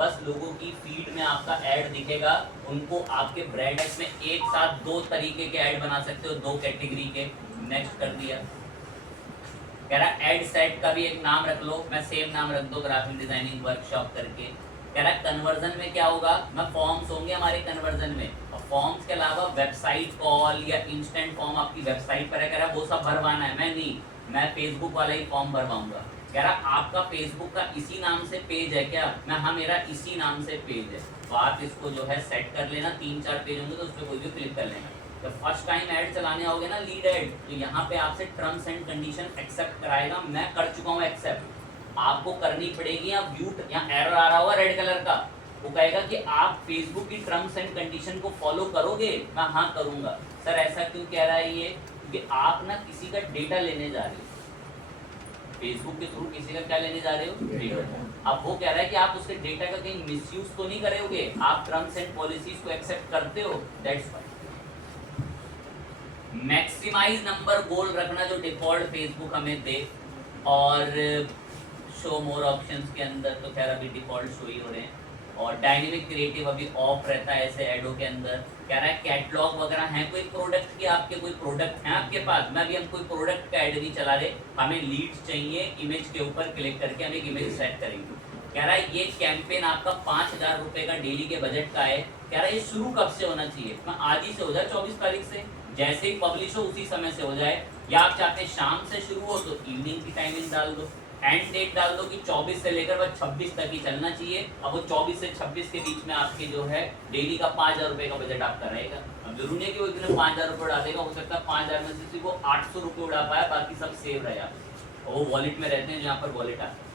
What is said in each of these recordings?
बस लोगों की फीड में आपका ऐड दिखेगा, उनको आपके ब्रांड में एक साथ 2 तरीके के ऐड बना सकते हो, 2 कैटेगरी के। नेक्स्ट कर दिया। कह रहा ऐड सेट का भी एक नाम रख लो, मैं सेम नाम रख दो, ग्राफिक डिजाइनिंग वर्कशॉप करके। कह रहा कन्वर्जन में क्या होगा, मैं फॉर्म्स होंगे हमारे कन्वर्जन में, और फॉर्म्स के अलावा वेबसाइट कॉल या इंस्टेंट फॉर्म आपकी वेबसाइट पर है, कह रहा वो सब भरवाना है, मैं नहीं, मैं फेसबुक वाला ही फॉर्म भरवाऊंगा। कह रहा आपका फेसबुक का इसी नाम से पेज है क्या, मैं हाँ मेरा इसी नाम से पेज है, तो आप इसको जो है सेट कर लेना, 3-4 पेज होंगे तो उस पर कोई भी क्लिक कर लेना। जब फर्स्ट टाइम ऐड चलाने आओगे ना, लीड ऐड, तो यहाँ पे आपसे टर्म्स एंड कंडीशन एक्सेप्ट कराएगा, मैं कर चुका हूँ एक्सेप्ट, आपको करनी पड़ेगी। या म्यूट, यहाँ एरर आ रहा होगा रेड कलर का, वो कहेगा कि आप फेसबुक की टर्म्स एंड कंडीशन को फॉलो करोगे, मैं हाँ करूंगा। सर ऐसा क्यों कह रहा है ये, क्योंकि आप ना किसी का डेटा लेने जा रहे हो, फेसबुक के थ्रू किसी का क्या लेने जा रहे हो, डेटा। अब वो कह रहा है कि आप उसके डेटा का कहीं मिसयूज तो नहीं करोगे, आप टर्म्स एंड पॉलिसीज को एक्सेप्ट करते हो, दैट्स व्हाई। मैक्सिमाइज नंबर गोल रखना जो डिफॉल्ट फेसबुक हमें दे, और शो मोर ऑप्शंस के अंदर तो खैर अभी डिफॉल्ट शो ही हो रहे हैं, और डायनेमिक क्रिएटिव अभी ऑफ रहता है ऐसे एडो के अंदर। कह रहा है कैटलॉग वगैरह है कोई प्रोडक्ट के, आपके कोई प्रोडक्ट है आपके पास, मैं अभी हम कोई प्रोडक्ट का ऐड नहीं चला रहे, हमें लीड्स चाहिए, इमेज के ऊपर क्लिक करके हम एक इमेज सेट करेंगे। कह रहा है ये कैंपेन आपका 5,000 रुपए का डेली के बजट का है। कह रहा है ये शुरू कब से होना चाहिए, मैं आज ही से हो जाए 24 तारीख से, जैसे ही पब्लिश हो उसी समय से हो जाए, या आप चाहते हैं शाम से शुरू हो तो इवनिंग की टाइमिंग डाल दो, एंड डेट डाल दो कि 24 से लेकर बस 26 तक ही चलना चाहिए। अब वो 24 से 26 के बीच में आपके जो है डेली का 5,000 रुपए का बजट आपका रहेगा। अब जरूरी नहीं है कि वो इतने 5,000 रुपये उड़ा देगा, हो सकता है 5,000 में से सिर्फ वो 800 रुपये उड़ा पाया, बाकी सब सेव रहे आप, और वो वॉलेट में रहते हैं जहाँ पर वॉलेट आता है।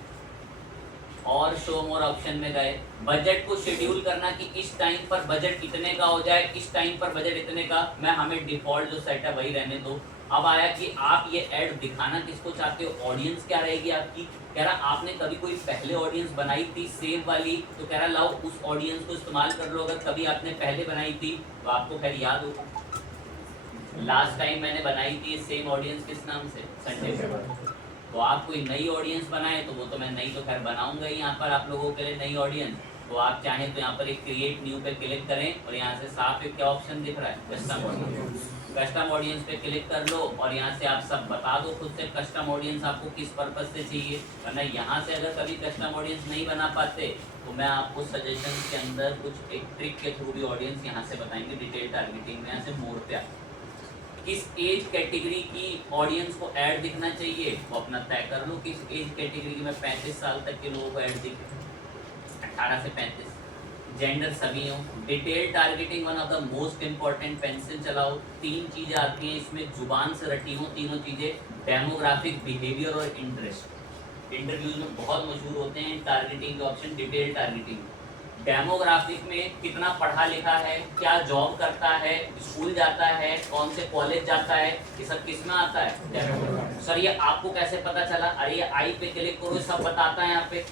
और शो मोर ऑप्शन में गए, बजट को शेड्यूल करना कि इस टाइम पर बजट इतने का हो जाए, इस टाइम पर बजट इतने का, मैं हमें डिफॉल्ट जो सेट है वही रहने दो। अब आया कि आप ये ऐड दिखाना किसको चाहते हो, ऑडियंस क्या रहेगी आपकी। कह रहा आपने कभी कोई पहले ऑडियंस बनाई थी सेम वाली, तो कह रहा लाओ उस ऑडियंस को इस्तेमाल कर लो, अगर कभी आपने पहले बनाई थी तो आपको खैर याद होगा लास्ट टाइम मैंने बनाई थी सेम ऑडियंस किस नाम से, संडे। तो आप कोई नई ऑडियंस बनाए तो वो तो मैं नई तो खैर बनाऊंगा ही यहाँ पर आप लोगों के लिए नई ऑडियंस, तो आप चाहें तो यहाँ पर एक क्रिएट न्यू पे क्लिक करें, और यहाँ से साफ एक क्या ऑप्शन दिख रहा है, कस्टम ऑडियंस, कस्टम ऑडियंस पे क्लिक कर लो, और यहाँ से आप सब बता दो खुद से कस्टम ऑडियंस आपको किस पर्पज से चाहिए। वरना यहाँ से अगर कभी कस्टम ऑडियंस नहीं बना पाते तो मैं आपको सजेशन के अंदर कुछ एक ट्रिक के थ्रू भी ऑडियंस यहाँ से बताएंगे, डिटेल टारगेटिंग में यहाँ से मोर पे किस एज कैटेगरी की ऑडियंस को ऐड दिखना चाहिए वो अपना तय कर लो, किस एज कैटेगरी में 35 साल तक के लोगों को ऐड दिखे, 18 से 35, जेंडर सभी हो। Detail targeting one of the most important, pencil चलाओ, 3 चीजें आती हैं इसमें, जुबान से रटी हो तीनों चीजें, डेमोग्राफिक, बिहेवियर और इंटरेस्ट। इंटरव्यूज में बहुत मशहूर होते हैं टारगेटिंग के ऑप्शन, डिटेल टारगेटिंग। डेमोग्राफिक में कितना पढ़ा लिखा है, क्या जॉब करता है, स्कूल जाता है, कौन से कॉलेज जाता है, ये सब किस में आता है, सर ये आपको कैसे पता चला, अरे ये आई पे क्लिक करो, सब बताता है यहाँ पे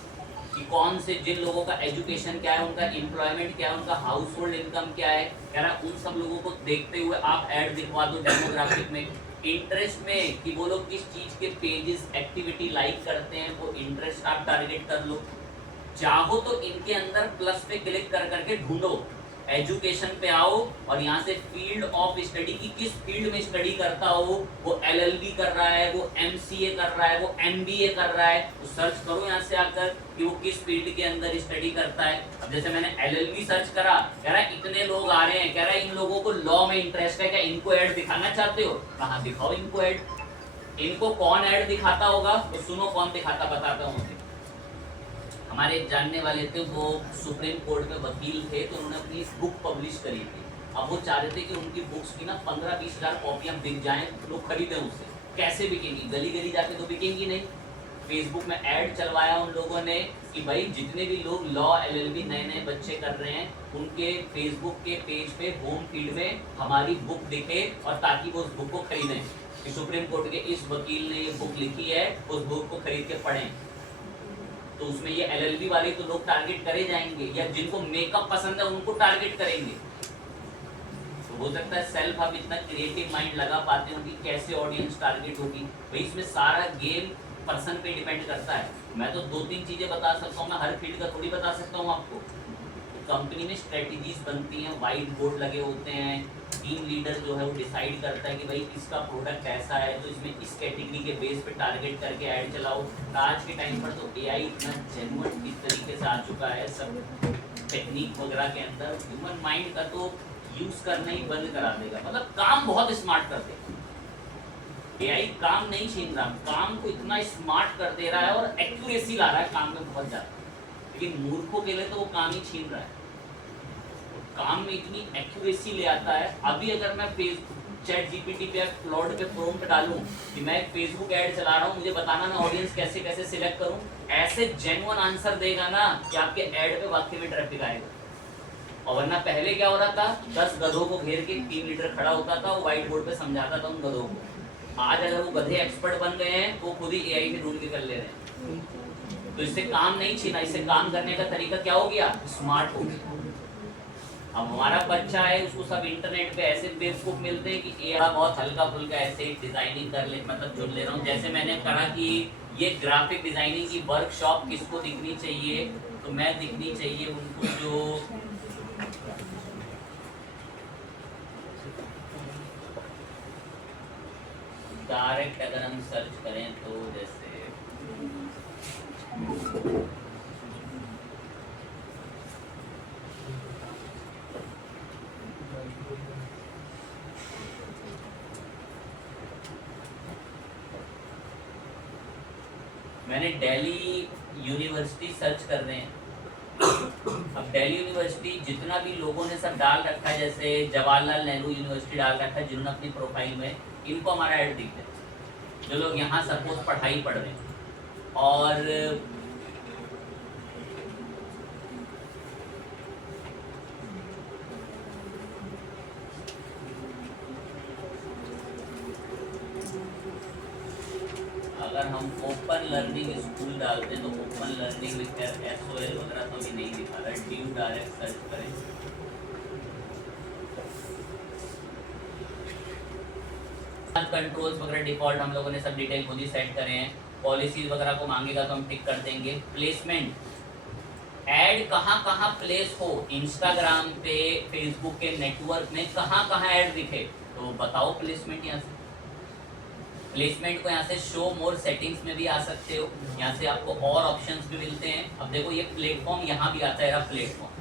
कि कौन से जिन लोगों का एजुकेशन क्या है, उनका एम्प्लॉयमेंट क्या है, उनका हाउस होल्ड इनकम क्या है। कह रहा उन सब लोगों को देखते हुए आप ऐड दिखवा दो डेमोग्राफिक में। इंटरेस्ट में कि वो लोग किस चीज के पेजेस एक्टिविटी लाइक करते हैं, वो इंटरेस्ट आप टारगेट कर लो। चाहो तो इनके अंदर प्लस पे क्लिक कर करके ढूंढो, एजुकेशन पे आओ, और यहाँ से फील्ड ऑफ स्टडी की किस फील्ड में स्टडी करता हो, वो एलएलबी कर रहा है, वो एमसीए कर रहा है, वो एमबीए कर रहा है, तो सर्च करो यहाँ से आकर कि वो किस फील्ड के अंदर स्टडी करता है। अब जैसे मैंने एलएलबी सर्च करा, कह रहा है इतने लोग आ रहे हैं, कह रहा है इन लोगों को लॉ में इंटरेस्ट है, क्या इनको ऐड दिखाना चाहते हो, कहाँ दिखाओ इनको ऐड। इनको कौन ऐड दिखाता होगा तो सुनो कौन दिखाता, बताता हूँ। हमारे एक जानने वाले थे, वो सुप्रीम कोर्ट में वकील थे, तो उन्होंने अपनी एक बुक पब्लिश करी थी। अब वो चाह रहे थे कि उनकी बुक्स की ना 15-20 हज़ार कॉपियाँ बिक जाएं, लोग खरीदें उससे। कैसे बिकेंगी, गली गली जाके तो बिकेंगी नहीं। फेसबुक में ऐड चलवाया उन लोगों ने कि भाई जितने भी लोग लॉ एलएलबी नए नए बच्चे कर रहे हैं, उनके फेसबुक के पेज पे होम फीड में हमारी बुक दिखे, और ताकि वो उस बुक को खरीदें कि सुप्रीम कोर्ट के इस वकील ने ये बुक लिखी है, उस बुक को खरीद के पढ़ें। तो उसमें ये एलएलबी वाले तो लोग टारगेट करे जाएंगे, या जिनको मेकअप पसंद है उनको टारगेट करेंगे। तो हो सकता है सेल्फ आप इतना क्रिएटिव माइंड लगा पाते हो कि कैसे ऑडियंस टारगेट होगी। भाई इसमें सारा गेम पर्सन पे डिपेंड करता है। मैं तो 2-3 चीज़ें बता सकता हूँ, मैं हर फील्ड का थोड़ी बता सकता हूँ आपको। कंपनी में स्ट्रेटजीज बनती हैं, वाइट बोर्ड लगे होते हैं, टीम लीडर जो है वो डिसाइड करता है कि भाई इसका प्रोडक्ट ऐसा है तो इसमें इस कैटेगरी के बेस पे टारगेट करके ऐड चलाओ। आज के टाइम पर तो एआई इतना जेन्युइन इस तरीके से आ चुका है सब टेक्निक वगैरह के अंदर, ह्यूमन माइंड का तो यूज़ करना ही बंद करा देगा, मतलब काम बहुत स्मार्ट कर देगा। एआई काम नहीं छीन रहा, काम को इतना स्मार्ट कर दे रहा है और एक्यूरेसी ला रहा है काम में बहुत ज़्यादा, लेकिन मूर्खों के लिए तो वो काम ही छीन रहा है। काम में इतनी एक्यूरेसी ले आता है। अभी अगर मैं चैट जीपीटी पे क्लाउड पे प्रॉम्प्ट डालूं कि मैं एक फेसबुक ऐड चला रहा हूं, मुझे बताना मैं ऑडियंस कैसे कैसे सिलेक्ट करूं, ऐसे जेन्युइन आंसर देगा ना कि आपके ऐड पे वाकई में ट्रैफिक आएगा। और वरना पहले क्या हो रहा था, 10 गधों को घेर के टीम लीडर खड़ा होता था, वो व्हाइट बोर्ड पे समझाता था उन गधों को। आज अगर वो गधे एक्सपर्ट बन गए हैं, वो खुद ही एआई के रूल के कर ले रहे हैं। तो इससे काम नहीं छीना, इससे काम करने का तरीका क्या हो गया, स्मार्ट हो गया। अब हमारा बच्चा है, उसको सब इंटरनेट पे ऐसे बेवकूफ मिलते हैं कि ये बहुत हल्का फुल्का ऐसे डिजाइनिंग कर ले, मतलब चुन ले रहा हूँ। जैसे मैंने कहा कि ये ग्राफिक डिजाइनिंग की वर्कशॉप किसको दिखनी चाहिए, तो मैं दिखनी चाहिए उनको जो डायरेक्ट अगर हम सर्च करें तो जैसे मैंने दिल्ली यूनिवर्सिटी सर्च कर रहे हैं। अब दिल्ली यूनिवर्सिटी जितना भी लोगों ने सब डाल रखा है, जैसे जवाहरलाल नेहरू यूनिवर्सिटी डाल रखा है जिन्होंने अपनी प्रोफाइल में, इनको हमारा ऐड दिखता है। जो लोग यहाँ सपोज पढ़ाई पढ़ रहे हैं और अगर हम ओपन लर्निंग स्कूल डालते हैं तो ओपन लर्निंग विद एसओएल वगैरह तो अभी नहीं दिखा रहा है। ड्यू डायरेक्ट सर्च करें, कंट्रोल्स वगैरह डिफॉल्ट हम लोगों ने सब डिटेल खुद ही सेट करे हैं। पॉलिसीज वगैरह को मांगेगा तो हम टिक कर देंगे। प्लेसमेंट, ऐड कहाँ कहाँ प्लेस हो, इंस्टाग्राम पे, फेसबुक के नेटवर्क में कहाँ कहाँ ऐड दिखे, तो बताओ प्लेसमेंट। यहाँ से प्लेसमेंट को यहाँ से शो मोर सेटिंग्स में भी आ सकते हो, यहाँ से आपको और ऑप्शंस भी मिलते हैं। अब देखो ये प्लेटफॉर्म यहाँ भी आता है प्लेटफॉर्म,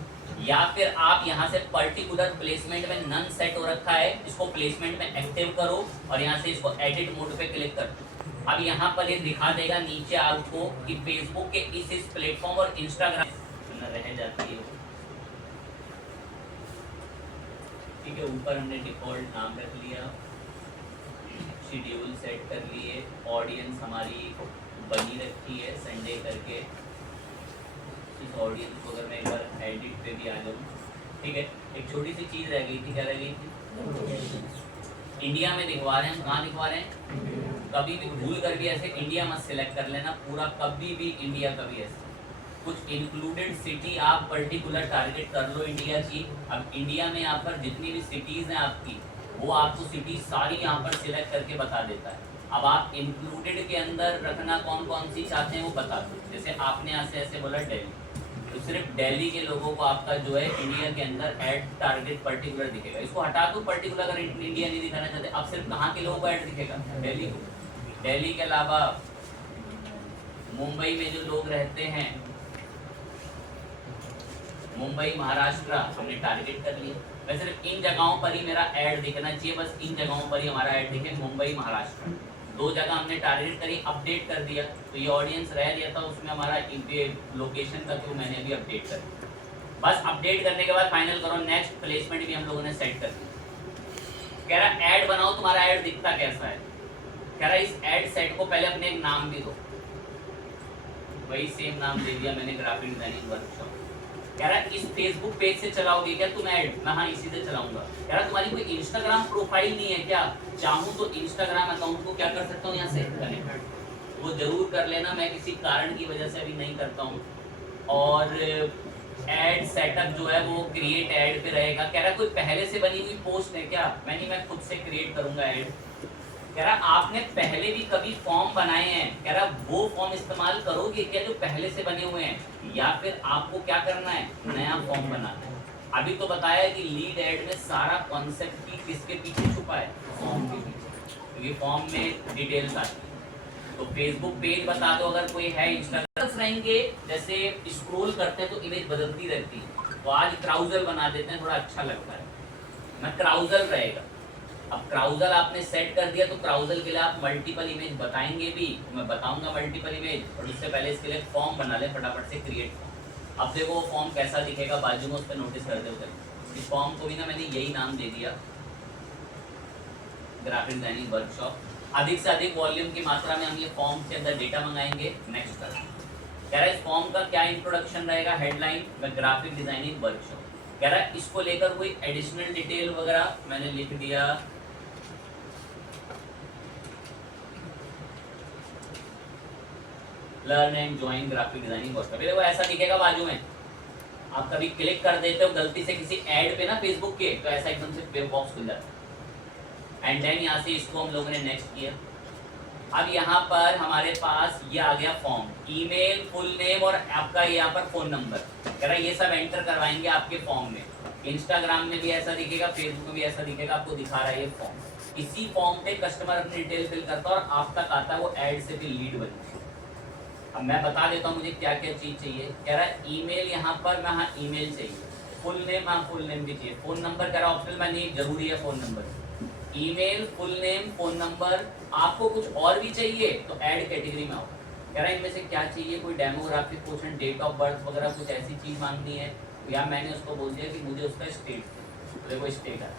या फिर आप यहाँ से पर्टिकुलर प्लेसमेंट में नन सेट हो रखा है, इसको प्लेसमेंट में एक्टिव करो और यहाँ से इसको एडिट मोड पे क्लिक कर दो। अब यहाँ पर ये दिखा देगा नीचे आपको कि फेसबुक के इस प्लेटफॉर्म और इंस्टाग्राम रह जाती है। ठीक है, ऊपर हमने डिफॉल्ट नाम रख लिया, शेड्यूल सेट कर लिए, ऑडियंस हमारी बनी रखी है संडे करके। इस ऑडियंस को अगर मैं एक बार एडिट पे भी आ जाऊँ, ठीक है। एक छोटी सी चीज़ रह गई थी, क्या रह गई थी, इंडिया में दिखवा रहे हैं हम, कहाँ दिखवा रहे हैं, कभी भी भूल कर भी ऐसे इंडिया मत सिलेक्ट कर लेना पूरा, कभी भी इंडिया कभी ऐसे कुछ इंक्लूडेड सिटी आप पर्टिकुलर टारगेट कर लो इंडिया की। अब इंडिया में यहाँ पर जितनी भी सिटीज़ हैं आपकी, वो आपको सिटी सारी यहाँ पर सिलेक्ट करके बता देता है। अब आप इंक्लूडेड के अंदर रखना कौन कौन सी चाहते हैं वो बता दो। जैसे आपने यहाँ से ऐसे बोला दिल्ली, तो सिर्फ दिल्ली के लोगों को आपका जो है इंडिया के अंदर ऐड टारगेट पर्टिकुलर दिखेगा। इसको हटा दो, पर्टिकुलर अगर इंडिया नहीं दिखाना चाहते, अब सिर्फ कहाँ के लोगों को ऐड दिखेगा, दिल्ली को। दिल्ली के अलावा मुंबई में जो लोग रहते हैं, मुंबई महाराष्ट्र हमने टारगेट कर लिया। मैं सिर्फ इन जगहों पर ही मेरा ऐड दिखना चाहिए, बस इन जगहों पर ही हमारा ऐड दिखे, मुंबई महाराष्ट्र, 2 जगह हमने टारगेट करी, अपडेट कर दिया। तो ये ऑडियंस रह गया था उसमें हमारा लोकेशन का, तो मैंने अभी अपडेट कर दिया। बस अपडेट करने के बाद फाइनल करो, नेक्स्ट प्लेसमेंट भी हम लोगों ने सेट कर दिया। कह रहा ऐड बनाओ, तुम्हारा ऐड दिखता कैसा है, कह रहा इस ऐड सेट को पहले अपने एक नाम भी दो, वही सेम नाम दे दिया मैंने, ग्राफिक डिजाइनिंग वर्कशॉप। कह रहा इस फेसबुक पेज से चलाओगे क्या तुम ऐड, मैं हाँ इसी से चलाऊंगा। कह रहा तुम्हारी कोई इंस्टाग्राम प्रोफाइल नहीं है क्या, चाहूँ तो इंस्टाग्राम अकाउंट को क्या कर सकता हूँ यहाँ से कनेक्ट, वो जरूर कर लेना, मैं किसी कारण की वजह से अभी नहीं करता हूँ। और ऐड सेटअप जो है वो क्रिएट ऐड पे रहेगा। कह रहा कोई पहले से बनी हुई पोस्ट है क्या, मैं खुद से क्रिएट करूंगा ऐड। कह रहा आपने पहले भी कभी फॉर्म बनाए हैं, कह रहा वो फॉर्म इस्तेमाल करोगे क्या जो पहले से बने हुए हैं, या फिर आपको क्या करना है, नया फॉर्म बनाना है। अभी तो बताया कि लीड एड में सारा कॉन्सेप्ट ही किसके पीछे छुपा है, फॉर्म के पीछे, क्योंकि फॉर्म में डिटेल्स आती है। तो फेसबुक पेज बता दो अगर कोई है, इंस्टाग्राम रहेंगे, जैसे स्क्रॉल करते हैं तो इमेज बदलती रहती है, तो आज क्राउजल बना देते हैं, थोड़ा अच्छा लगता है, मैं क्राउजल रहेगा। अब क्राउजल आपने सेट कर दिया तो क्राउजल के लिए आप मल्टीपल इमेज बताएंगे भी, तो मैं बताऊंगा मल्टीपल इमेज, और उससे पहले इसके लिए फॉर्म बना ले फटाफट से, क्रिएट फॉर्म। अब देखो वो फॉर्म कैसा दिखेगा, बाजू में उस पर नोटिस कर दो। इस फॉर्म को भी ना मैंने यही नाम दे दिया, ग्राफिक डिजाइनिंग वर्कशॉप। अधिक से अधिक वॉल्यूम की मात्रा में हम ये फॉर्म के अंदर डेटा मंगाएंगे। नेक्स्ट कर कह रहा है इस फॉर्म का क्या इंट्रोडक्शन रहेगा, हेडलाइन में ग्राफिक डिजाइनिंग वर्कशॉप। कह रहा है इसको लेकर कोई एडिशनल डिटेल वगैरह मैंने लिख दिया, learn and join graphic designing workshop. देखो ऐसा दिखेगा बाजू में, आप कभी क्लिक कर देते हो गलती से किसी ऐड पे ना फेसबुक के, तो ऐसा एकदम से वेब बॉक्स खुल जाता है। एंड देन यहाँ से इसको हम लोगों ने नेक्स्ट किया। अब यहाँ पर हमारे पास ये आ गया फॉर्म, ईमेल, फुल नेम और आपका यहाँ पर फोन नंबर। कह रहा है ये सब एंटर करवाएंगे आपके फॉर्म में। इंस्टाग्राम में भी ऐसा दिखेगा, फेसबुक में भी ऐसा दिखेगा, आपको दिखा रहा है ये फॉर्म। इसी फॉर्म पे कस्टमर अपनी डिटेल फिल करता है और आप तक आता है वो ऐड से फिर लीड बनती है। अब मैं बता देता हूँ मुझे क्या क्या चीज़ चाहिए। कह रहा है ईमेल यहाँ पर मैं, हाँ ईमेल चाहिए, फुल नेम, हाँ फुल नेम भी चाहिए, फोन नंबर कह रहा है ऑप्शनल, मैं नहीं जरूरी है phone number. Email, full name, phone number. आपको कुछ और भी चाहिए तो ऐड कैटेगरी में आओ। कह रहा है इनमें से क्या चाहिए, कोई demographic question, date of birth वगैरह कुछ ऐसी चीज़ मांगनी है, या मैंने उसको बोल दिया कि मुझे उसका स्टेट, तो देखो स्टेट है।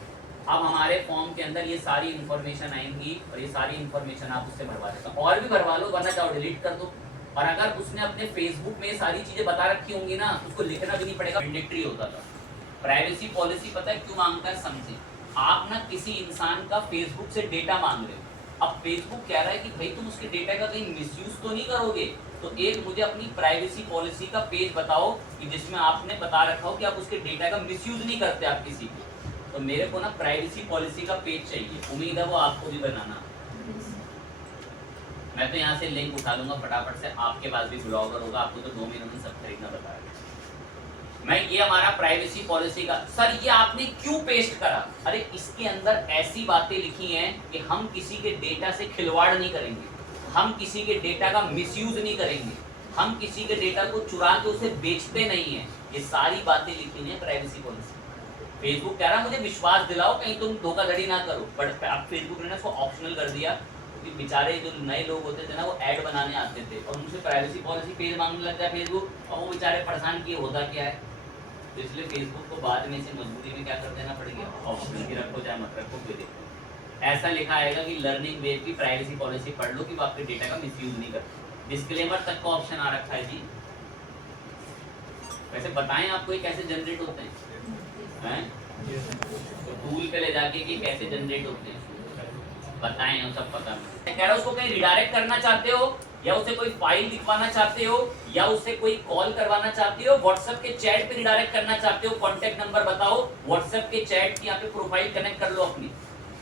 अब हमारे फॉर्म के अंदर ये सारी इन्फॉर्मेशन आएंगी और ये सारी इन्फॉर्मेशन आप उससे भरवा देता, और भी भरवा लो, वरना चाहो डिलीट कर दो। और अगर उसने अपने फेसबुक में सारी चीजें बता रखी होंगी ना, उसको लिखना भी नहीं पड़ेगा, मैंडेटरी होता था। प्राइवेसी पॉलिसी पता है क्यों मांगता है, समझे। आप ना किसी इंसान का फेसबुक से डेटा मांग रहे हो, अब फेसबुक कह रहा है कि भाई तुम उसके डेटा का कहीं मिसयूज तो नहीं करोगे, तो एक मुझे अपनी प्राइवेसी पॉलिसी का पेज बताओ कि जिसमें आपने बता रखा हो कि आप उसके डेटा का मिसयूज नहीं करते आप किसी को। तो मेरे को ना प्राइवेसी पॉलिसी का पेज चाहिए, उम्मीद है वो आपको भी बनाना। मैं तो यहाँ से लिंक उठा लूंगा फटाफट से, आपके पास भी ब्लॉगर होगा, आपको तो 2 महीनों में सब खरीदना बताया। मैं ये हमारा प्राइवेसी पॉलिसी का, सर ये आपने क्यों पेस्ट करा, अरे इसके अंदर ऐसी बातें लिखी हैं कि हम किसी के डेटा से खिलवाड़ नहीं करेंगे, हम किसी के डेटा का मिसयूज नहीं करेंगे, हम किसी के डेटा को चुरा के उसे बेचते नहीं है, ये सारी बातें लिखी हैं प्राइवेसी पॉलिसी। फेसबुक कह रहा मुझे विश्वास दिलाओ कहीं तुम धोखाधड़ी ना करो, बट अब फेसबुक ने इसको ऑप्शनल कर दिया। बेचारे जो नए लोग होते थे ना वो ऐड बनाने आते थे और उनसे प्राइवेसी पॉलिसी पेज मांगने लग गया फेसबुक, और वो बेचारे परेशान किए होता क्या है। तो इसलिए फेसबुक को बाद में से मजबूरी में क्या कर देना पड़ेगा, ऑप्शनल की रखो चाहे मत रखो, कोई देखो। ऐसा लिखा आएगा कि लर्निंग वेब की प्राइवेसी पॉलिसी पढ़ लो कि वो आपके डेटा का मिसयूज नहीं करते। डिस्क्लेमर तक का ऑप्शन आ रखा है जी। वैसे बताएं आपको ये कैसे जनरेट होते हैं, तो टूल पे ले जाके कि कैसे जनरेट होते हैं बताएं, हम सब पता नहीं। कह रहा उसको कहीं रिडायरेक्ट करना चाहते हो, या उसे कोई फाइल दिखवाना चाहते हो, या उसे कोई कॉल करवाना चाहते हो, व्हाट्सएप के चैट पे रिडायरेक्ट करना चाहते हो, कांटेक्ट नंबर बताओ, व्हाट्सएप के चैट की यहाँ पे प्रोफाइल कनेक्ट कर लो अपनी,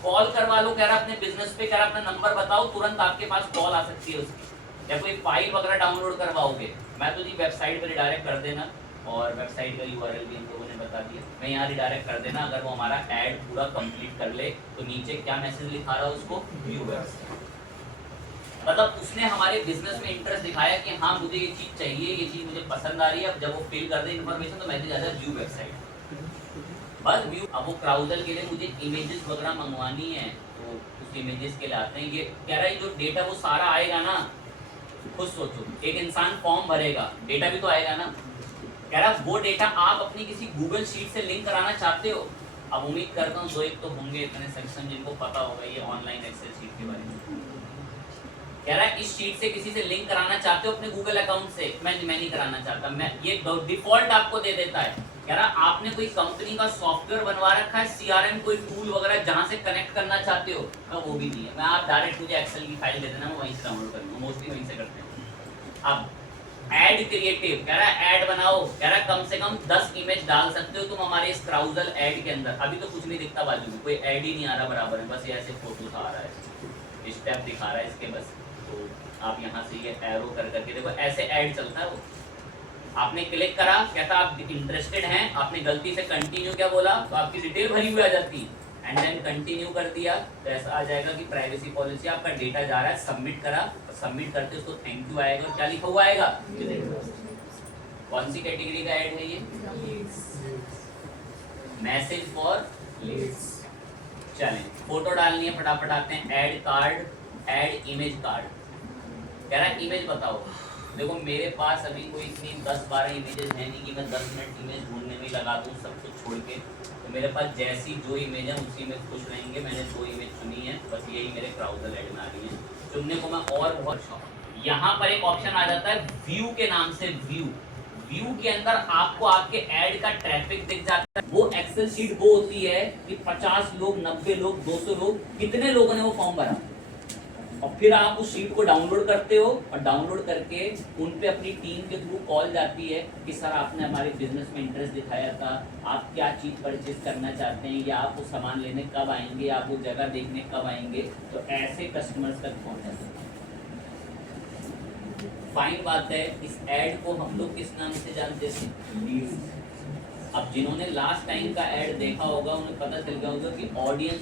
कॉल करवा लो, कह रहा अपने बिजनेस पे, कह रहा अपना नंबर बताओ, तुरंत आपके पास कॉल आ सकती है उसकी, या कोई फाइल वगैरह डाउनलोड करवाओगे, मैं तो जी वेबसाइट पर रिडायरेक्ट कर देना, और वेबसाइट का यूआरएल भी हम लोगों ने बता दिया, मैं यहाँ रिडायरेक्ट कर देना। अगर वो हमारा ऐड पूरा कंप्लीट कर ले तो नीचे क्या मैसेज लिखा रहा है उसको, व्यू वेबसाइट, मतलब उसने हमारे बिजनेस में इंटरेस्ट दिखाया कि हाँ मुझे ये चीज़ चाहिए, ये चीज़ मुझे पसंद आ रही है। अब जब वो फिल कर दे इन्फॉर्मेशन तो मैसेज आ जाए व्यू वेबसाइट, बस व्यू। अब वो क्राउजल के लिए मुझे इमेजेस वगैरह मंगवानी है तो उस इमेजेस के लिए आते हैं। ये कह रहा है जो डेटा वो सारा आएगा ना, खुद सोचो एक इंसान फॉर्म भरेगा, डेटा भी तो आएगा ना। कह रहा वो डेटा आप अपनी किसी गूगल शीट से लिंक कराना चाहते हो, अब उम्मीद करता हूँ 2 एक तो होंगे इतने सक्षम जिनको पता होगा ये ऑनलाइन एक्सेल शीट के बारे में। कह रहा है इस शीट से किसी से लिंक कराना चाहते हो अपने गूगल अकाउंट से, मैं नहीं कराना चाहता, मैं ये डिफॉल्ट आपको दे देता है। कह रहा आपने कोई कंपनी का सॉफ्टवेयर बनवा रखा है, सीआरएम कोई टूल वगैरह जहाँ से कनेक्ट करना चाहते हो, मैं वो भी नहीं है, मैं आप डायरेक्ट मुझे एक्सेल की फाइल दे देना, मैं वहीं से डाउनलोड करूँगा, मोस्टली वहीं से करते हैं। अब ऐड क्रिएटिव, कह रहा है ऐड बनाओ, कह रहा है कम से कम 10 इमेज डाल सकते हो तुम हमारे इस क्राउजल ऐड के अंदर। अभी तो कुछ नहीं दिखता बाजू में, कोई ऐड ही नहीं आ रहा बराबर में, बस ये ऐसे फोटो आ रहा है। स्टेप दिखा रहा है इसके बस। तो आप यहाँ से ये एरो कर करके देखो, ऐसे ऐड चलता है वो। आपने क्लिक करा, क्या था आप इंटरेस्टेड हैं, आपने गलती से कंटिन्यू क्या बोला तो आपकी डिटेल भरी हुई आ जाती है, एंड देन कंटिन्यू कर दिया तो ऐसा आ जाएगा कि प्राइवेसी पॉलिसी आपका डेटा जा रहा है, सबमिट करा, सबमिट करते उसको थैंक यू आएगा और क्या लिखा हुआ आएगा। कौन सी कैटेगरी का ऐड है ये? Message for leads. चलें फोटो डालनी है, फटाफट आते हैं, add card, add image card. कह रहा है इमेज बताओ। देखो मेरे पास अभी कोई इतनी 10-12 इमेजेस है नहीं कि मैं 10 मिनट इमेज ढूंढने में लगा दूँ सब कुछ छोड़ के। तो मेरे पास जैसी जो इमेज है उसी में खुश रहेंगे। मैंने 2 इमेज चुनी है, बस यही मेरे ब्राउजर ऐड में आ रही है, चुनने को मैं और बहुत शौक। यहाँ पर एक ऑप्शन आ जाता है व्यू के नाम से, व्यू। व्यू के अंदर आपको आपके ऐड का ट्रैफिक दिख जाता है। वो एक्सेल शीट वो होती है कि 50 लोग, 90 लोग, 200 लोग, कितने लोगों ने वो फॉर्म भरा, और फिर आप उस शीट को डाउनलोड करते हो और डाउनलोड करके उन पे अपनी टीम के थ्रू कॉल जाती है कि सर आपने हमारे बिजनेस में इंटरेस्ट दिखाया था, आप क्या चीज़ परचेज करना चाहते हैं, या आप वो सामान लेने कब आएंगे, या आप वो जगह देखने कब आएंगे। तो ऐसे कस्टमर्स तक पहुँचा सकते हैं। फाइन बात है, इस ऐड को हम लोग किस नाम से जानते थे? अब जिन्होंने लास्ट टाइम का ऐड देखा होगा उन्हें पता चल गया होगा कि ऑडियंस